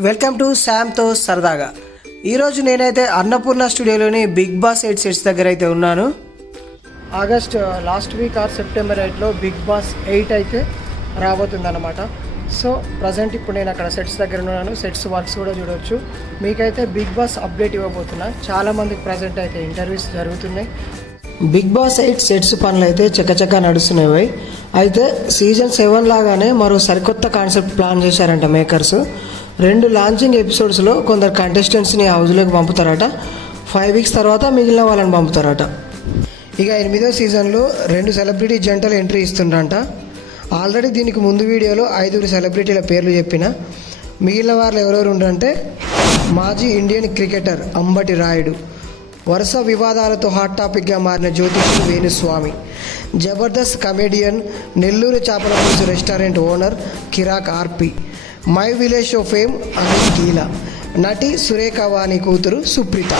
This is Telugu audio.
వెల్కమ్ టు శామ్తో సరదాగా. ఈరోజు నేనైతే అన్నపూర్ణ స్టూడియోలోని బిగ్ బాస్ 8 సెట్స్ దగ్గర అయితే ఉన్నాను. August last week or September 8లో బిగ్ బాస్ 8 అయితే రాబోతుందన్నమాట. సో ప్రజెంట్ ఇప్పుడు నేను అక్కడ సెట్స్ దగ్గర ఉన్నాను. సెట్స్ వర్క్స్ కూడా చూడవచ్చు. మీకైతే బిగ్ బాస్ అప్డేట్ ఇవ్వబోతున్నా. చాలామందికి ప్రజెంట్ అయితే ఇంటర్వ్యూస్ జరుగుతున్నాయి. బిగ్ బాస్ 8 సెట్స్ పనులు అయితే చకచకా నడుస్తున్నాయి. అయితే సీజన్ 7 లాగానే మరో సరికొత్త కాన్సెప్ట్ ప్లాన్ చేశారంట మేకర్స్. 2 లాంచింగ్ ఎపిసోడ్స్లో కొందరు కంటెస్టెంట్స్ని హౌస్లోకి పంపుతారట. 5 వీక్స్ తర్వాత మిగిలిన వాళ్ళని పంపుతారట. ఇక 8వ సీజన్లో 2 సెలబ్రిటీ జంటలు ఎంట్రీ ఇస్తుండ్రంట. ఆల్రెడీ దీనికి ముందు వీడియోలో 5 సెలబ్రిటీల పేర్లు చెప్పిన. మిగిలిన వాళ్ళు ఎవరెవరు ఉండంటే మాజీ ఇండియన్ క్రికెటర్ అంబటి రాయుడు, వరుస వివాదాలతో హాట్ టాపిక్గా మారిన జ్యోతిష్యుడు వేణుస్వామి, జబర్దస్త్ కమెడియన్ నెల్లూరు చేపల పులుసు restaurant owner Kiraak RP, my village show fame Anil Geela, నటి సురేఖ వాణి కూతురు సుప్రీత.